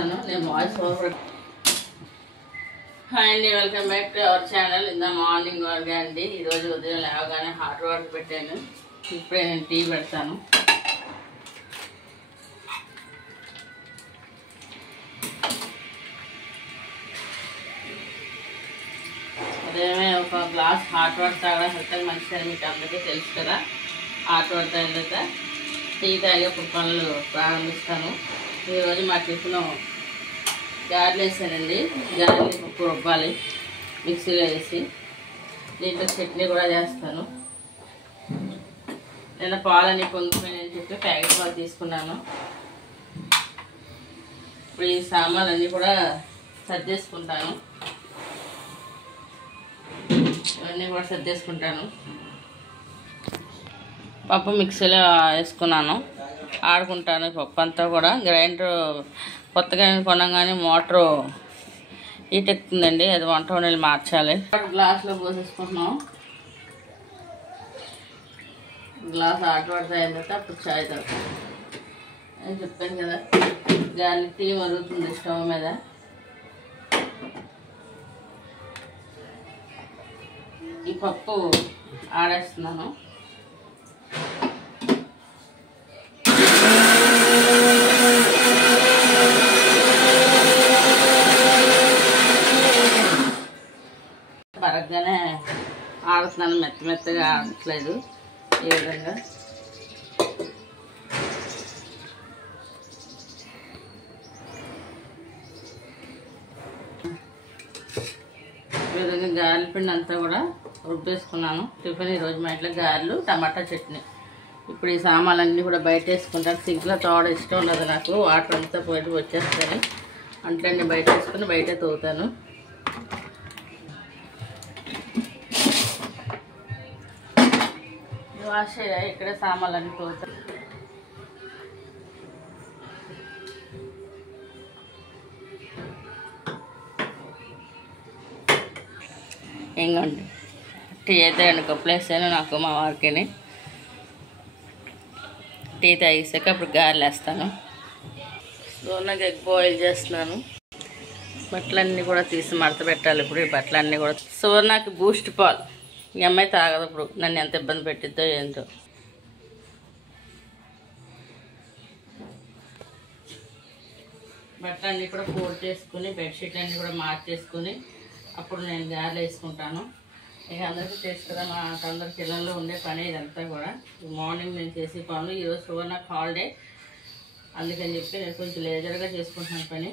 చేస్తాను నేను voice over. Hi అండి, welcome back to our channel. ఇందా మార్నింగ్ వర్గా అండి. ఈరోజు ఉదయం లేవగానే హాట్ వాటర్ పెట్టాను. ఇప్పుడే నేను టీ పెడతాను. ఉదయమే ఒక గ్లాస్ హాట్ వాటర్ తాగడం హెల్త్కి మంచిదని మీకు అందరికీ తెలుసు కదా. హాట్ వాటర్ తాగిన తర్వాత టీ తాగేప్పుడు పనులు ప్రారంభిస్తాను. ఈరోజు మా టిఫిన్ గారెలు వేసానండి. గారెలు పప్పు రుబ్బాలి మిక్సీలో వేసి, దీంట్లో చట్నీ కూడా చేస్తాను. నేను పాలని పొంగిపోయినని చెప్పి ప్యాకెట్ పాలు తీసుకున్నాను. ఇప్పుడు ఈ సామాన్లన్నీ కూడా సర్దేసుకుంటాను. ఇవన్నీ కూడా సర్దేసుకుంటాను. పప్పు మిక్సీలో వేసుకున్నాను, ఆడుకుంటాను. పప్పు అంతా కూడా గ్రైండర్ కొత్తగా కొనగానే మోటరు హీట్ ఎక్కుతుందండి, అది వంట వండలు మార్చాలి. గ్లాస్లో పోసేసుకుంటున్నాం. గ్లాస్ హాట్ వాటర్ అయిన తర్వాత అప్పుడు చాయ్ తాగుతాం అని చెప్పాను కదా. గాలి టీ మరుగుతుంది స్టవ్ మీద. ఈ పప్పు ఆడేస్తున్నాను. బరగ్గానే ఆడుతున్నాను, మెత్తగా ఆడట్లేదు. ఈ విధంగా గారెల పిండి అంతా కూడా రుబ్బేసుకున్నాను. టిఫిన్ ఈరోజు మా ఇంట్లో గారెలు టమాటా చట్నీ. ఇప్పుడు ఈ సామాన్లన్నీ కూడా బయట వేసుకుంటాను. సింక్లో తోడ ఇష్టం ఉండదు నాకు, వాటర్ అంతా పోయి వచ్చేస్తాను. అంట్లన్నీ బయట వేసుకుని బయటే తోగుతాను. వాష్ అయ్యాయి, ఇక్కడే సామాన్లన్నీ తోగుతాను. ఇంకోండి టీ అయితే 2 కప్పులు వేసాను నాకు మా వారికి. టీ తాగేసాక అప్పుడు గారెలు వేస్తాను. సో నాకు ఎగ్ బాయిల్ చేస్తున్నాను. బట్టలన్నీ కూడా తీసి మడత పెట్టాలి. ఇప్పుడు ఈ బట్టలన్నీ కూడా. సో నాకు బూస్ట్ పాలు ఈ అమ్మాయి తాగదు. ఇప్పుడు నన్ను ఎంత ఇబ్బంది పెట్టిద్దో ఏంటో. బట్టలన్నీ కూడా ఫోల్డ్ చేసుకుని బెడ్షీట్ అన్నీ కూడా మార్చేసుకుని అప్పుడు నేను గారెలు వేసుకుంటాను. ఇక అందరికీ తెలుసు కదా, మా అందరి పిల్లల్లో ఉండే పని ఇదంతా కూడా. మార్నింగ్ నేను చేసే పనులు. ఈరోజు నాకు హాలిడే, అందుకని చెప్పి నేను కొంచెం లేజర్గా చేసుకుంటున్నాను పని.